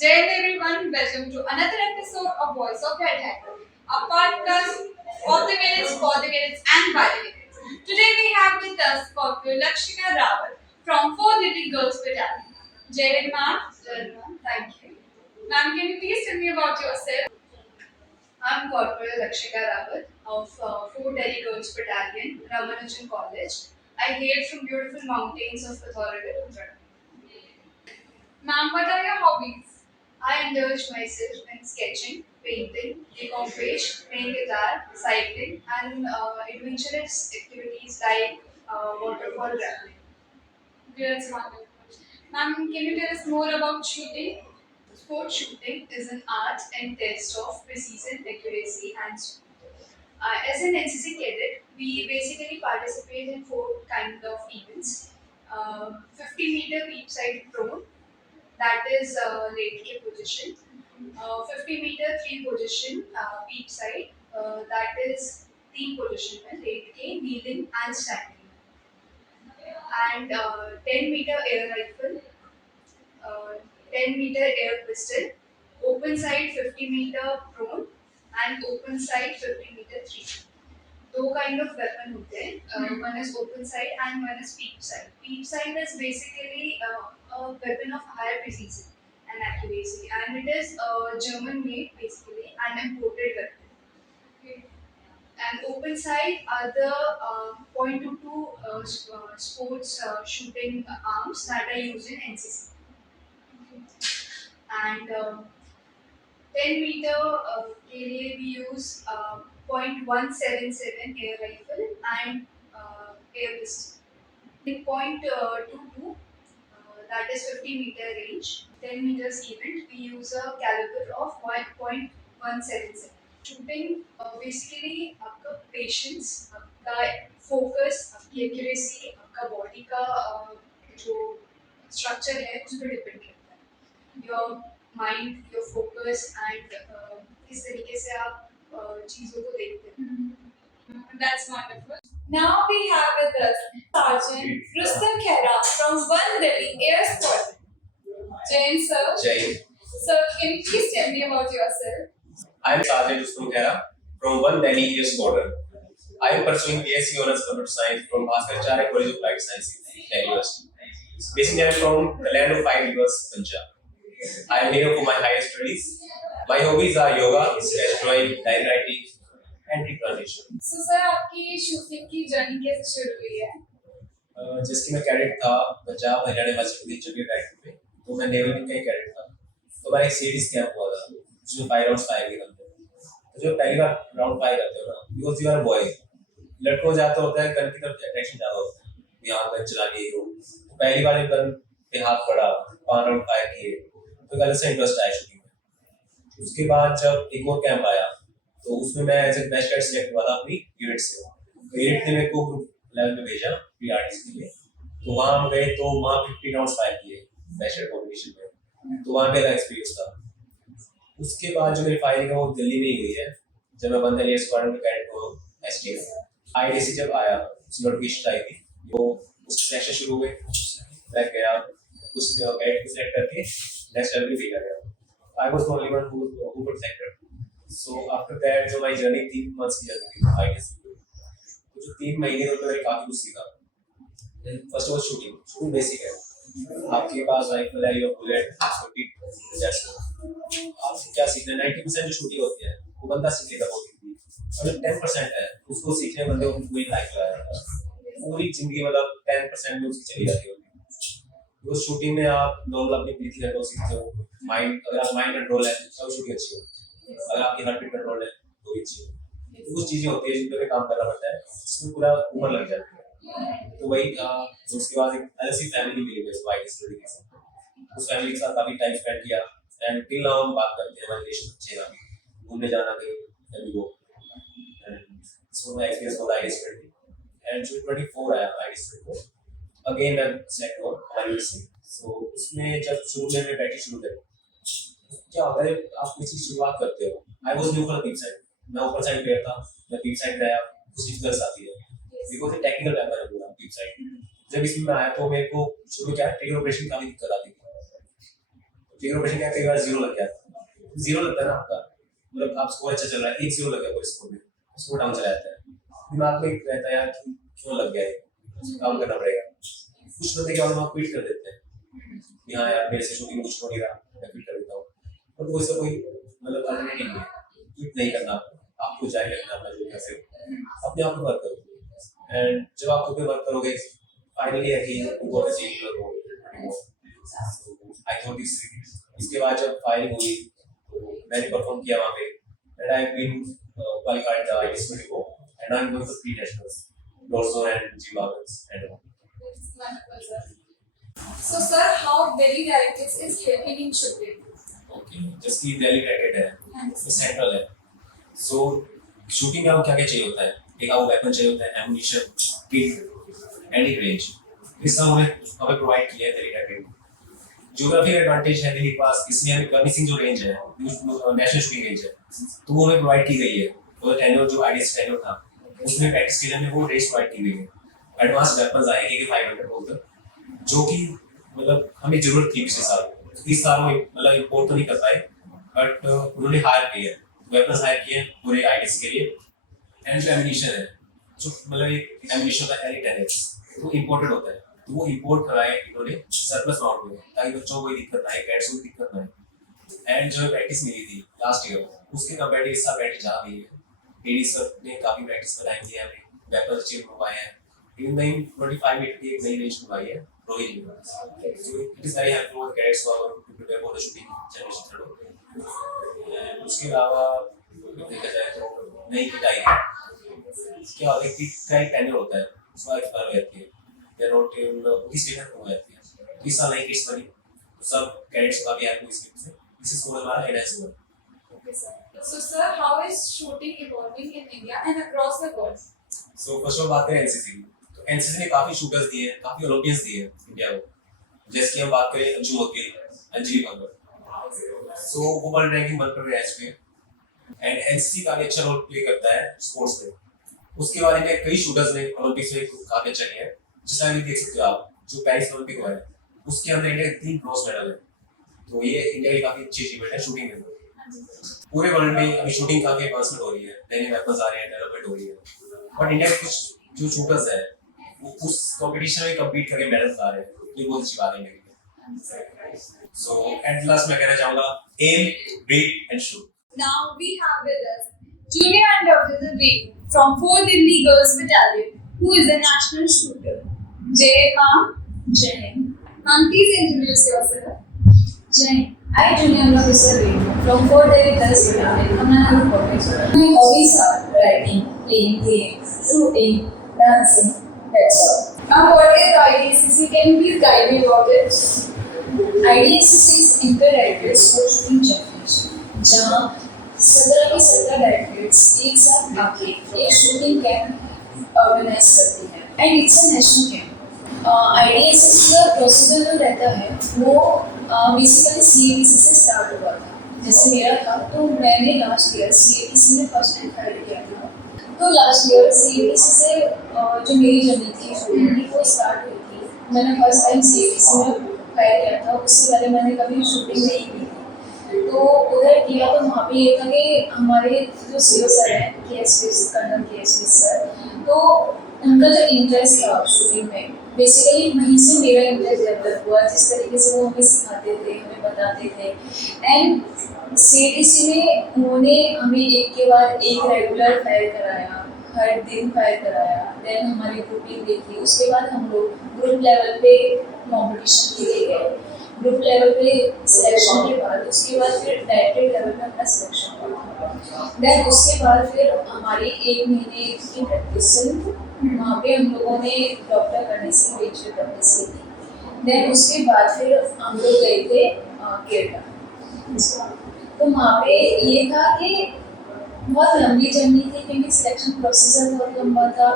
Jai everyone, welcome to another episode of Voice of Red Hacker, a podcast of the village, for the village, and by the village. Today we have with us Corporal Lakshika Rawat from 4 Little Girls Battalion. Jai ma'am. Jai ma'am, thank you. Ma'am, can you please tell me about yourself? I'm Corporal Lakshika Rawat of 4 Delhi Girls Battalion, Ramanujan College. I hail from beautiful mountains of Authority, Uttarakhand. Ma'am, what are your hobbies? I indulge myself in sketching, painting, decoupage, playing guitar, cycling, and adventurous activities like waterfall traveling. That's wonderful. Ma'am, can you tell us more about shooting? Sport shooting is an art and test of precision, accuracy, and speed. As an NCC cadet, we basically participate in four kind of events. 50-meter peak side prone, that is late K position. 50-meter three position peak side, that is team position, late K, kneeling and standing. And 10-meter air rifle, 10-meter air pistol, open side 50-meter prone, and open side 50-meter three. दो kind of weapon होते हैं one is open side and one is peep side peep side is basically a weapon of higher precision and accuracy, and it is German made basically and imported weapon. Okay. And open side are the .22 sports shooting arms that are used in NCC. And 10-meter के लिए we use .177 air rifle and air pistol. In .22, that is 50-meter range, 10 meters event, we use a caliber of 1.177. Shooting basically आपका patience, आपका focus, आपकी accuracy, आपका body का जो structure है उस पर depend करता है. Your mind, your focus and किस तरीके से आप चीजों को देखते हैं. That's wonderful. Now we have with us Sergeant Rustam Khera from 1 Delhi Air Squadron. Jain sir. Jai. Sir, can you please tell me about yourself? I am Sergeant Rustam Khera from 1 Delhi Air Squadron. I am pursuing BSc Honours Computer Science from Bhaskaracharya College of Applied Science, Delhi University. Basically, I am from the land of 5 rivers, Punjab. I am here for my higher studies. My hobbies are yoga, sketch drawing, diary writing, and reincarnation. So sir, आपकी shooting की journey कैसे शुरू हुई है? जिसकी मैं cadet था Punjab Haryana Madhya Pradesh junior cadet में, तो मैं नेवल में कैडेट था. तो हमारा एक सीरीज कैंप हुआ था जिसमें 5 राउंड्स फायर किए करते हैं. तो जो पहली बार राउंड फायर करते हो ना, बिकॉज यू आर बॉय, लड़कों जाता होता है गन की तरफ अट्रैक्शन ज्यादा होता है, यहाँ गन चलानी हो. तो पहली बार जब गन पे हाथ पड़ा, 5 राउंड फायर किए, तो अलग से इंटरेस्ट आया शूटिंग में. उसके बाद जब एक और कैंप आया, तो उसमें मैं as a best cadet select हुआ था अपनी यूनिट से. यूनिट ने मेरे को ग्रुप लेवल में भेजा पीआरटीस के लिए. तो वहाँ हम गए, तो वहाँ 50 राउंड्स फायर किए बेस्ट कैडेट कॉम्पिटिशन में. तो वहाँ पे एक्सपीरियंस था. उसके बाद जो मेरी फायरिंग है वो दिल्ली में ही हुई है, जब मैं 1 दिल्ली स्क्वाड्रन में कैडेट को एसटीएफ आईडीसी जब आया, उसकी नोटिफिकेशन आई थी, वो उसके सेक्शन शुरू हुए. मैं गया, उस कैडेट को सिलेक्ट करके नेक्स्ट लेवल पे भेजा गया. I was the only one who got selected. So after that जो माय जर्नी 3 मंथ्स की जर्नी थी आईडीसी. तो जो 3 महीने में मैंने काफी कुछ सीखा. First of all shooting basic है. आपके पास राइफल है, योर बुलेट, आपको क्या सीखना है. 90% जो शूटिंग होती है वो बंदा सीख लेता है, और जो 10% है उसको सीखने बंदे को पूरी लाइफ लगाया, पूरी जिंदगी मतलब 10% में उसकी चली जाती है. वो शूटिंग में आप नॉर्मल अपनी ब्रीथिंग कंट्रोल सीखते हो. माइंड, अगर आप माइंड कंट्रोल है तो शूटिंग अच्छी होगी. अगर आपकी हार्ट बीट कंट्रोल है तो भी अच्छी होगी. तो कुछ चीजें होती है जिन पे काम करना पड़ता है, इसमें पूरा उम्र लग जाती है. तो वही था. उसके बाद एक अलग सी फैमिली मिली मेरे को आईटी स्टडी के साथ. उस फैमिली के साथ काफी टाइम स्पेंड किया, एंड टिल नाउ हम बात करते हैं. हमारे रिलेशन अच्छे हैं, घूमने जाना कहीं कभी वो. And so my experience for IT study. And जो 24 आया आईटी स्टडी को, अगेन मैं सेलेक्ट हुआ हमारी से. सो उसमें जब शुरू में मैं बैटिंग शुरू करी, क्या होता है आप कोई चीज शुरुआत करते हो. I was new for peep side. मैं ऊपर साइड प्लेयर था, मैं पीप साइड गया, कुछ डिफिकल्ट आती है बिकॉज़ ये टेक्निकल वेपन है पूरा पीप साइड. जब इसमें मैं आया तो मेरे को शुरू क्या ट्रिगर ऑपरेशन काफी दिक्कत आती थी. फिंगरप्रिंट क्या कई बार जीरो लग गया, जीरो लगता है ना आपका, मतलब आप स्कोर अच्छा चल रहा है, एक जीरो लग गया पूरे स्कोर में, स्कोर डाउन चला जाता है, दिमाग में रहता है यार कि क्यों लग गया है, काम करना पड़ेगा। कुछ बंदे के बाद वहाँ क्विट कर देते हैं कि हाँ यार मेरे से शूटिंग कुछ हो नहीं रहा, मैं क्विट कर देता हूँ। और वो इसका कोई मतलब अल्टरनेटिव नहीं है, क्विट नहीं करना आपको जारी रखना अपना जो कैसे अपने आप पे वर्क करो, एंड जब आप खुद पे वर्क करोगे फाइनली है कि वो अचीव करो। आई थॉट दिस, इसके बाद जब फाइलिंग हुई तो मैंने परफॉर्म किया वहाँ पे, and I been qualified the ITS 24 and I am going for pre nationals डोरसो and Zimbabwe and all. Wonderful, sir. So, sir, how Delhi Dynamics is helping in shooting? Okay, जैसे कि Delhi racket है, वो central है, सो shooting में आपको क्या क्या चाहिए होता है, एक आपको वेपन चाहिए होता है, एमुनिशन, किट, एंड रेंज, इस सब हमें प्रोवाइड किया है दिल्ली रैकेट। ज्योग्राफिक एडवांटेज है दिल्ली के पास, इसलिए हमें करनी सिंह जो रेंज है, नेशनल शूटिंग रेंज है, तो वो हमें प्रोवाइड की गई है। और टेन्योर जो आईडीएस टेन्योर था, उसमें प्रैक्टिस के लिए हमें वो रेंज प्रोवाइड की गई है। एडवांस वेपन्स आए के 500 बोलकर, जो कि मतलब हमें जरूरत थी पिछले साल, इस साल में मतलब इम्पोर्ट तो नहीं कर पाए, बट उन्होंने हायर किया है, वेपन्स हायर किए हैं पूरे आईडीएस के लिए। एंड जो एमिनेशन है, जो मतलब एक एमिनेशन का एलिट है, वो इम्पोर्टेड होता है, तो वो इम्पोर्ट कराए इन्होंने सरप्लस अमाउंट में, ताकि बच्चों को कोई दिक्कत ना आए, कैट्स को दिक्कत ना आए। एंड जो प्रैक्टिस मिली थी लास्ट ईयर, उसके कंपेरेटिव इस साल प्रैक्टिस जा रही है। एडी सर ने काफी प्रैक्टिस कराई है, हमें वेपन अचीव करवाए हैं, even nine 25 मीटर की एक नई रेंज बनवाई है रोहित ने, so it is very helpful for cadets who are to prepare for the shooting generation third। and उसके अलावा देखा जाए तो नई किट आई है, क्या होता है किट का एक टेन्योर होता है, उसका एक्सपायर हो जाती है या नोट उसी स्टेटस हो जाती है, तो इस साल नई किट्स बनी, तो सब कैडेट्स को काफी हेल्प हुई इस किट से, इससे स्कोर हमारा एनहांस हुआ। Okay, sir. So, sir, how is shooting evolving in India and across the world? So first of बात करें एनसीसी की, तो एनसीसी ने काफी शूटर्स दिए हैं, काफी ओलंपियंस दिए हैं इंडिया को, जैसे कि हम बात करें अंशु वकील, अंजलि भगत, सो वो वर्ल्ड रैंकिंग 1 पर रैंक पे, एंड एनसीसी काफी अच्छा रोल प्ले करता है स्पोर्ट्स में। उसके बारे में कई शूटर्स ने ओलंपिक्स में काफी अच्छा किया है, जैसा कि देख सकते हो आप, जो पेरिस ओलंपिक हुआ है उसके अंदर इंडिया के 3 ब्रॉन्ज मेडल है, तो ये इंडिया की काफी अच्छी अचीवमेंट है शूटिंग में। पूरे वर्ल्ड में अभी शूटिंग काफी एडवांसमेंट हो रही है, नए नए वेपन्स आ रहे हैं, डेवलपमेंट हो रही है, बट इंडिया के कुछ जो शूटर्स है वो उस कंपटीशन में कम्पीट करके मेडल्स ला रहे हैं, ये बहुत अच्छी बात है मेरे लिए। सो एट लास्ट मैं कहना चाहूंगा, aim, breathe and shoot. Now we have with us Junior Under Officer B from 4th Delhi Girls Battalion, who is a national shooter. Jay Ham. Jai. Please introduce yourself. Jai. I, Junior Under Officer B from 4th Delhi Girls Battalion, Amna College. My hobbies are writing, playing games, shooting, dancing. That's all. Now, what is IDCC? Can you please guide me about it? IDSCC is Inter-Directorate Sports Shooting Championship, जहाँ 17 के 17 directorates एक साथ आके एक shooting camp organise करती है, and it's a national camp. IDSCC का procedure जो रहता है वो बेसिकली CATC से स्टार्ट हुआ था, जैसे मेरा था तो मैंने लास्ट ईयर CATC में फर्स्ट टाइम फाइल किया था, तो लास्ट ईयर CATC से जो मेरी जर्नी थी शूटिंग की वो स्टार्ट हुई थी, मैंने फर्स्ट टाइम CATC में फाइल किया था, उससे पहले मैंने कभी शूटिंग नहीं की थी, तो उधर किया तो वहाँ पे ये था कि हमारे जो CO सर हैं कर्नल KSV सर, तो उनका जो इंटरेस्ट था शूटिंग में, बेसिकली वहीं से मेरा इंटरेस्ट डेवलप हुआ, जिस तरीके से वो हमें सिखाते थे, हमें बताते थे, एंड CATC में उन्होंने हमें एक के बाद एक रेगुलर फायर कराया, हर दिन फायर कराया, देन हमारी ग्रुपिंग देखी, उसके बाद हम लोग ग्रुप लेवल पे कॉम्पिटिशन के लिए गए, ग्रुप लेवल पे सिलेक्शन के बाद उसके बाद फिर डायरेक्टेड लेवल में अपना सिलेक्शन हुआ, देन उसके बाद फिर हमारी 1 महीने की प्रैक्टिस चली, वहाँ पे हम लोगों ने डॉक्टर करने से कोई अच्छी प्रैक्टिस की थी, देन उसके बाद फिर हम लोग गए थे केरला, तो वहाँ पे ये था कि बहुत लंबी जर्नी थी क्योंकि सिलेक्शन प्रोसीजर बहुत लंबा था,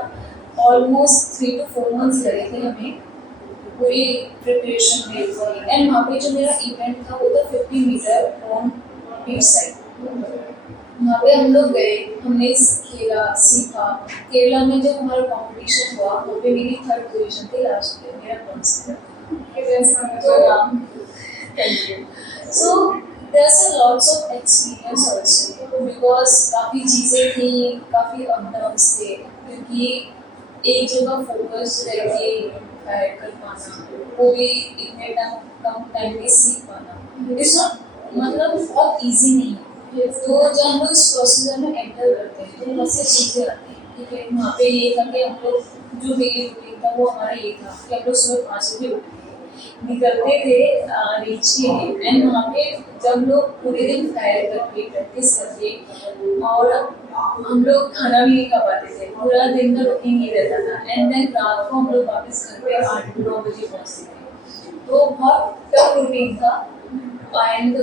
ऑलमोस्ट 3 to 4 months लगे थे हमें पूरी प्रिपरेशन में, एंड वहाँ पे जो मेरा इवेंट था वो था 50 मीटर फ्रॉम बीच साइड, वहाँ पे हम लोग गए, हमने खेला सीखा, केरला में जब हमारा कॉम्पिटिशन हुआ वहाँ पे मेरी 3rd पोजीशन थी लास्ट ईयर, मेरा कॉन्सेप्ट, It is तो thank you. So there's a lots of experience also because काफ़ी चीज़ें थी, काफ़ी अप डाउन्स थे क्योंकि एक जगह फोकस रह के गाइड कर पाना, वो भी इतने कम टाइम में सीख पाना, इट्स नॉट मतलब बहुत इजी नहीं है। तो जब हम लोग इस प्रोसीजर में एंटर करते हैं तो बहुत सी चीज़ें आती हैं, ठीक है। वहाँ पे ये था कि हम लोग जो डेली रूटीन था वो हमारा ये था कि हम लोग सुबह 5 बजे उठते निकलते थे रीच के लिए। एंड वहाँ पे जब लोग पूरे दिन फायर करके प्रैक्टिस करके और हम लोग खाना भी नहीं खा पाते थे, पूरा दिन का रूटीन ये रहता था। एंड देन रात को हम लोग वापस घर पे 8-9 बजे पहुँचते थे, तो बहुत टफ रूटीन था एंड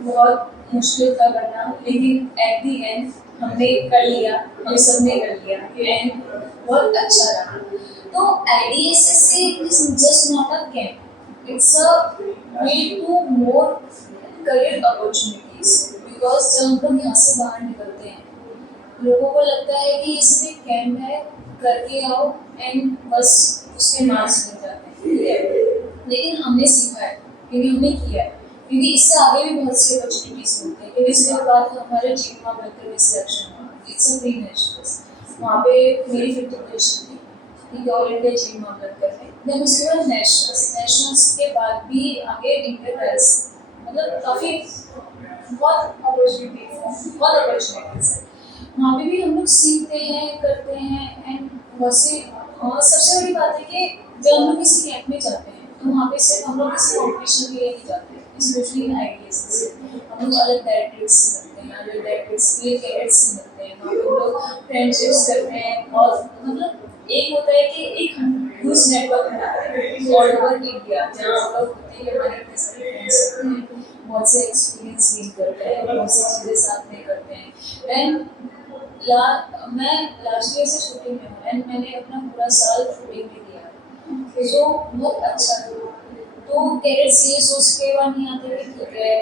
बहुत मुश्किल था करना, लेकिन एट दी एंड हमने कर लिया, हम सब ने कर लिया एंड बहुत अच्छा रहा। तो IDSSC is just not a camp, it's a way to more career opportunities because जब हम लोग यहाँ से बाहर निकलते हैं लोगों को लगता है कि इसमें कैंप है, करके आओ एंड बस उसके मार्क्स मिल जाते हैं, ठीक है। लेकिन हमने सीखा है क्योंकि हमने किया है, क्योंकि इससे आगे भी बहुत सी अपॉर्चुनिटीज मिलती है। क्योंकि इसके बाद हमारे जीवन में बनकर भी सिलेक्शन हुआ, इट्स अ प्री नेशनल्स, वहाँ पे मेरी 5th पोजीशन थी, ठीक है, ऑल इंडिया जीवन में बनकर में। देन उसके बाद नेशनल्स के बाद भी आगे इंटरनेल्स, मतलब काफ़ी बहुत अपॉर्चुनिटीज है। वहाँ पे भी हम लोग सीखते हैं, करते हैं एंड बहुत सी। और सबसे बड़ी बात है कि जब हम लोग किसी कैंप में जाते हैं तो वहाँ पे सिर्फ हम लोग किसी कॉम्पिटिशन के लिए नहीं जाते हैं, स्पेशली इन IDSSC हम लोग अलग डायरेक्टर्स से मिलते हैं, अलग डायरेक्टर्स के कैडेट्स से मिलते हैं, वहाँ पे हम लोग फ्रेंडशिप्स करते हैं और मतलब एक होता है कि एक ह्यूज नेटवर्क बनाते हैं ऑल ओवर इंडिया, जहाँ हम लोग होते हैं कि हमारे इतने सारे फ्रेंड्स होते हैं, बहुत से एक्सपीरियंस गेन करते हैं, बहुत सी चीज़ें साथ में करते हैं। एंड मैं लास्ट ईयर से शूटिंग में हूँ एंड मैंने अपना पूरा साल शूटिंग में दिया, जो बहुत अच्छा था। तो कैडेट्स ये सोच के वहाँ नहीं आते कि ठीक है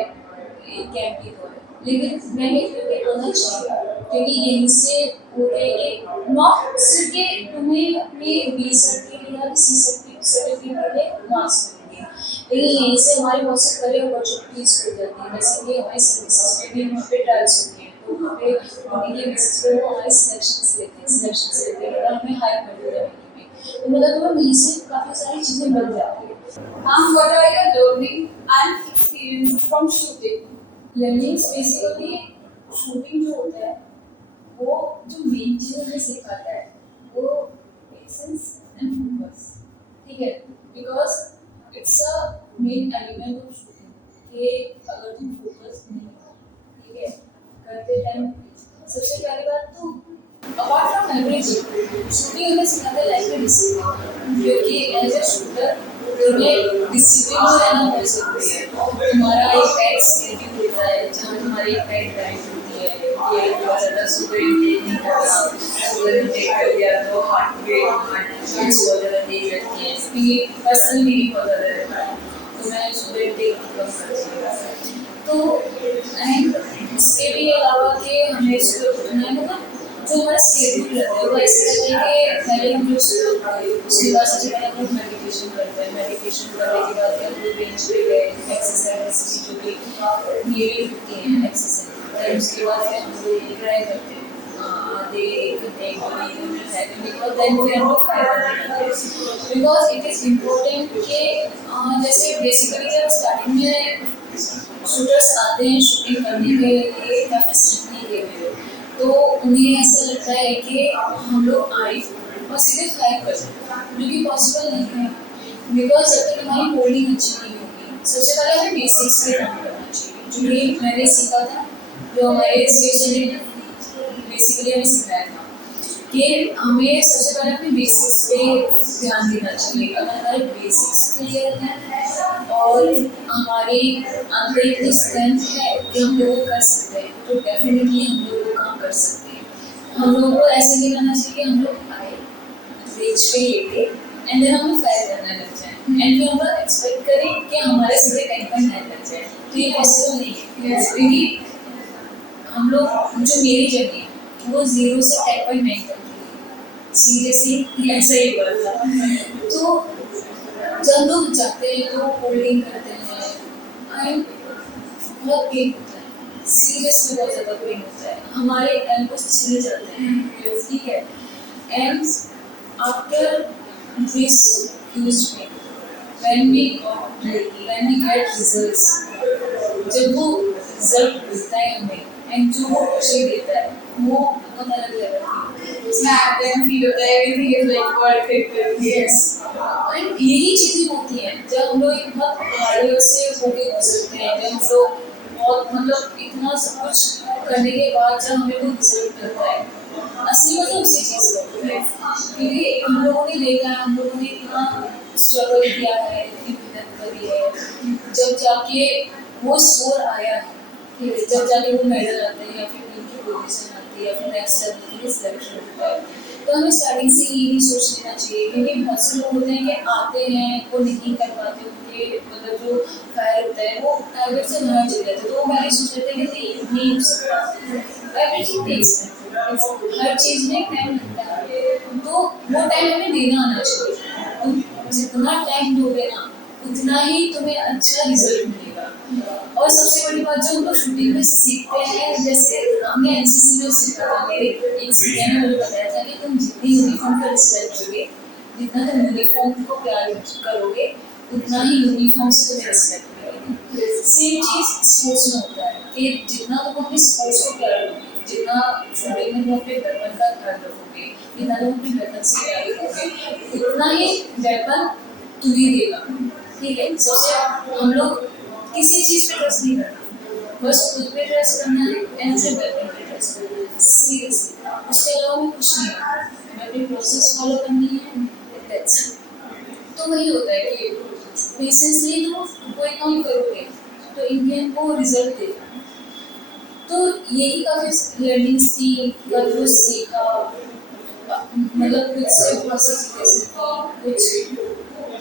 कैंप की तो है, लेकिन मैंने फिर आना चाहिए क्योंकि यहीं से होता है कि नॉट सिर्फ कि तुम्हें अपने B.Cert के लिए या किसी सर्टिफिकेट के लिए मार्क्स मिलेंगे, लेकिन यहीं से हमारी बहुत सी करियर अपॉर्चुनिटीज हो जाती है। जैसे कि हमारी सर्विसेज में भी वहाँ पे ट्रायल्स होती हैं, तो वहाँ पे उनके बेसिस पे वो हमारे सिलेक्शन लेते हैं और हमें हायर कर देते हैं। तो मतलब तुम्हें वहीं से काफ़ी सारी चीज़ें मिल जाती है। What are your learning and experiences from shooting? Learnings basically shooting जो होता है वो जो मेन चीज़ हमें सिखाता है वो पेशेंस एंड फोकस, ठीक है, because it's a main element of shooting कि अगर तुम फोकस नहीं हो, ठीक है, करते टाइम सबसे पहली बात तो अपार्ट फ्रॉम एवरीथिंग शूटिंग हमें सिखाता है लाइफ में डिसिप्लिन, क्योंकि एज ए शूटर तुम्हें डिसिप्लिन में रहना बहुत ज़रूरी है। तुम्हारा एक टाइट स्केड्यूल होता है जहाँ तुम्हारी एक टाइट डाइट होती है कि बहुत ज़्यादा सुबह इंटेक नहीं करना, सुबह इंटेक कर लिया तो हार्ट बीट्स बहुत ज़्यादा तेज रहती है, क्योंकि पर्सनली भी बहुत ज़्यादा रहता है, तो मैं सुबह इंटेक कम करती हूँ। तो एंड इसके भी अलावा कि हमें मतलब जो हमारा शेड्यूल रहता है वो ऐसे रहता है कि पहले हम लोग उसके बाद सबसे पहले हम लोग मेडिटेशन करते हैं, मेडिटेशन करने के बाद हम लोग बेंच पे गए एक्सरसाइज जो कि मेरी होती हैं एक्सरसाइज, उसके बाद फिर हम लोग ट्राई करते हैं आधे एक घंटे करने के बाद देन फिर हम लोग फायर करते हैं। बिकॉज इट इज़ इम्पोर्टेंट कि जैसे बेसिकली जब स्टार्टिंग में शूटर्स आते हैं शूटिंग करने के लिए या फिर सीखने के लिए, तो उन्हें ऐसा लगता है कि हम लोग आए और सीधे फायर कर सकते, जो कि पॉसिबल नहीं है। बिकॉज जब तक हमारी होल्डिंग अच्छी नहीं होगी, सबसे पहले हमें बेसिक्स पे काम करना चाहिए, जो कि मैंने सीखा था, जो हमारे सीनियर ने बेसिकली हमें सिखाया था कि हमें सबसे पहले अपने बेसिक्स पे ध्यान देना चाहिए। अगर हमारे बेसिक्स क्लियर हैं और हमारी आंतरिक स्ट्रेंथ है कि हम लोग कर सकते हैं, तो डेफिनेटली हम लोग काम कर सकते हैं। हम लोग को ऐसे नहीं करना चाहिए कि हम लोग आए बेच पे लेके एंड देन हमें फायर करने लग जाए एंड फिर हम लोग एक्सपेक्ट करें कि हमारे सीधे कहीं पर नहीं लग जाए, तो ये पॉसिबल नहीं है। क्योंकि हम लोग जो मेरी जर्नी है वो 0 से 10.9 तक की, सीरियसली ऐसा ही हुआ था। तो जब लोग जाते हैं तो होल्डिंग करते हैं टाइम बहुत पेन होता है, सीरियस में बहुत ज़्यादा पेन होता है, हमारे एल्बोस छिल जाते हैं, ठीक है। And after this huge pain, when we get results, जब वो रिजल्ट मिलता है हमें एंड जो वो खुशी देता है वो बहुत अलग लेवल की होती है। Snap them, feel होता है, everything is like perfect. Yes, and यही चीज़ें होती हैं जब हम लोग बहुत हार्ड से होके गुजरते हैं, जब हम लोग बहुत मतलब इतना सब कुछ करने के बाद जब हमें कोई रिजल्ट मिलता है, असली मतलब उसी चीज़ का होता है। क्योंकि हम लोगों ने देखा है, हम लोगों ने इतना स्ट्रगल किया है, इतनी मेहनत करी है, जब जाके वो स्कोर आया है, ठीक है, जब जाके वो मेडल आते हैं या फिर उनकी पोजीशन आती है या फिर नेक्स्ट लेवल के लिए सिलेक्शन होता है, तो हमें स्टार्टिंग से ये नहीं सोच लेना चाहिए। क्योंकि बहुत से लोग होते हैं कि आते हैं वो नहीं कर पाते, उनके मतलब जो फायर होता है वो टारगेट से बाहर चले जाते हैं, तो वो पहले सोच लेते हैं कि नहीं हो सकता। एवरीथिंग टेक्स टाइम, हर चीज़ में टाइम लगता है, तो वो टाइम हमें देना आना चाहिए। तुम जितना टाइम दोगे ना उतना ही तुम्हें अच्छा रिजल्ट मिलेगा। और सबसे बड़ी बात जो हम लोग शूटिंग में सीखते हैं, जैसे हमने एनसीसी में सीखा था, मेरे एक सीनियर ने मुझे बताया था कि तुम जितनी यूनिफॉर्म का रिस्पेक्ट करोगे, जितना तुम यूनिफॉर्म को प्यार करोगे, उतना ही यूनिफॉर्म से तुम्हें रिस्पेक्ट मिलेगी। सेम चीज़ स्पोर्ट्स में होता है कि जितना तुम अपने स्पोर्ट्स को प्यार करोगे, जितना शूटिंग में तुम अपने वेपन का ख्याल रखोगे, जितना तुम अपने वेपन से प्यार करोगे, उतना ही वेपन तुम्हें देगा। ठीक है, सबसे हम लोग किसी चीज़ पे ट्रस्ट नहीं करते, बस खुद पे ट्रस्ट करना है एंड अपने वेपन पे ट्रस्ट करना है, सीरियसली। उसके अलावा में कुछ नहीं है, हमें अपनी प्रोसेस फॉलो करनी है, दैट्स इट। तो वही होता है कि पेशेंसली तुम कोई काम करोगे तो इंडियन को रिजल्ट देगा। तो यही काफ़ी लर्निंग्स थी, काफ़ी कुछ सीखा, मतलब कुछ से बहुत सी चीज़ें सीखी, कुछ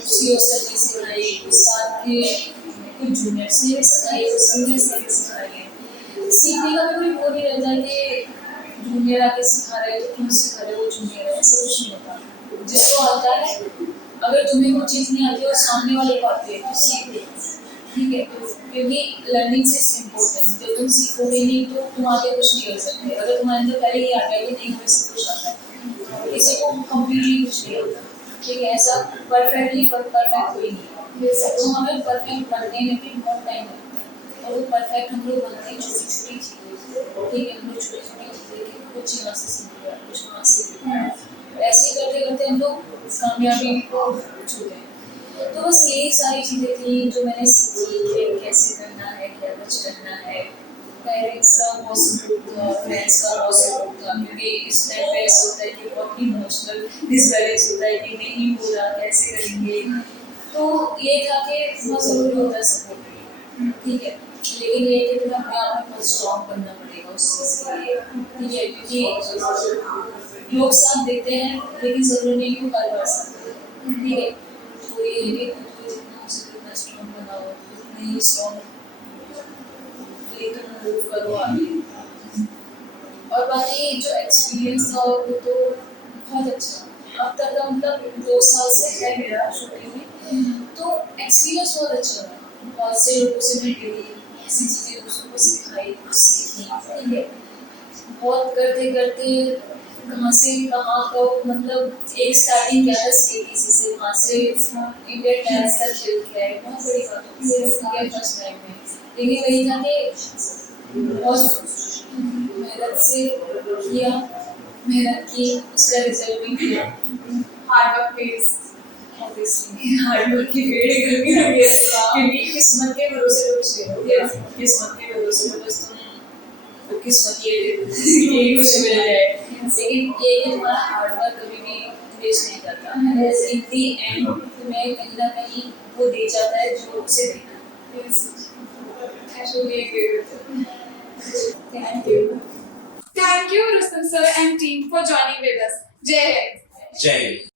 सीओ सर ने सिखाई, कुछ साथ के कुछ जूनियर्स ने भी सिखाई, कुछ सीनियर्स ने भी सिखाई है। सीखने का भी कोई वो नहीं रहता है कि जूनियर आके सिखा रहे तो तुम सिखा रहे हो जूनियर है, ऐसा कुछ नहीं होता। जिसको आता है, अगर तुम्हें वो चीज़ नहीं आती और सामने वाले को आती है तो सीख लो, ठीक है। क्योंकि लर्निंग से इम्पोर्टेंट, जब तुम सीखोगे नहीं तो तुम आगे कुछ नहीं कर सकते। अगर तुम्हारे अंदर पहले ही आ गया कि नहीं हमें सब कुछ आता है, किसी को कम्प्लीटली कुछ नहीं आता, ठीक है, ऐसा परफेक्टली परफेक्ट कोई नहीं है। तो हमें परफेक्ट बनने में भी बहुत टाइम लगता है, और वो परफेक्ट हम लोग बनते हैं छोटी छोटी चीज़ें, ठीक है, हम लोग छोटी छोटी चीज़ें की कुछ यहाँ से सीख लिया, कुछ वहाँ से सीख लिया, ऐसे ही करते करते हम लोग कामयाबी को छूते हैं। तो बस यही सारी चीज़ें थी जो मैंने सीखी कि कैसे करना है, क्या कुछ करना है। पेरेंट्स का बहुत सपोर्ट था, फ्रेंड्स का बहुत सपोर्ट था, क्योंकि इस टाइम पे ऐसा होता है कि बहुत इमोशनल डिसबैलेंस होता है कि नहीं हो रहा, कैसे करेंगे। तो ये था कि बहुत ज़रूरी होता है सपोर्ट, ठीक है, लेकिन ये कि तुम्हें अपने आप में बहुत स्ट्रॉन्ग बनना पड़ेगा उस चीज़ के लिए, ठीक है, क्योंकि लोग साथ देते हैं लेकिन ज़रूरी नहीं कि हर बार साथ देते, ठीक है। तो ये है कि खुद को जितना हो सके उतना स्ट्रॉन्ग बनाओ, उतने ही स्ट्रॉन्ग तुम मूव करो आगे। और बाकी जो एक्सपीरियंस था वो तो बहुत अच्छा, अब तक का मतलब 2 साल से है मेरा शूटिंग में, तो एक्सपीरियंस बहुत अच्छा रहा। बहुत से लोगों से मैं मिली, ऐसी चीज़ें दूसरों को सिखाई, कुछ सीखी, ठीक है। बहुत करते करते कहाँ से कहाँ को मतलब एक स्टार्टिंग क्या था CATC से, वहाँ से इंडियन डांस तक खेल के आए, बहुत बड़ी बात होती है फर्स्ट टाइम में। लेकिन वही था कि बहुत मेहनत से किया, मेहनत की, उसका रिजल्ट भी किया। Hard work pays. Obviously hard work की पेड़ निकल गई, क्योंकि किस्मत के भरोसे तो कुछ नहीं होता, किस्मत के भरोसे तो बस तुम किस्मत ये कुछ मिल जाए, लेकिन ये कि तुम्हारा हार्ड वर्क कभी भी वेस्ट नहीं जाता। इन दी एंड तुम्हें कहीं ना कहीं वो दे जाता है जो उसे देना है। Yes. I totally agree with you. Thank you. Thank you, Rustam sir and team, for joining with us. Jai Hind. जय हिंद।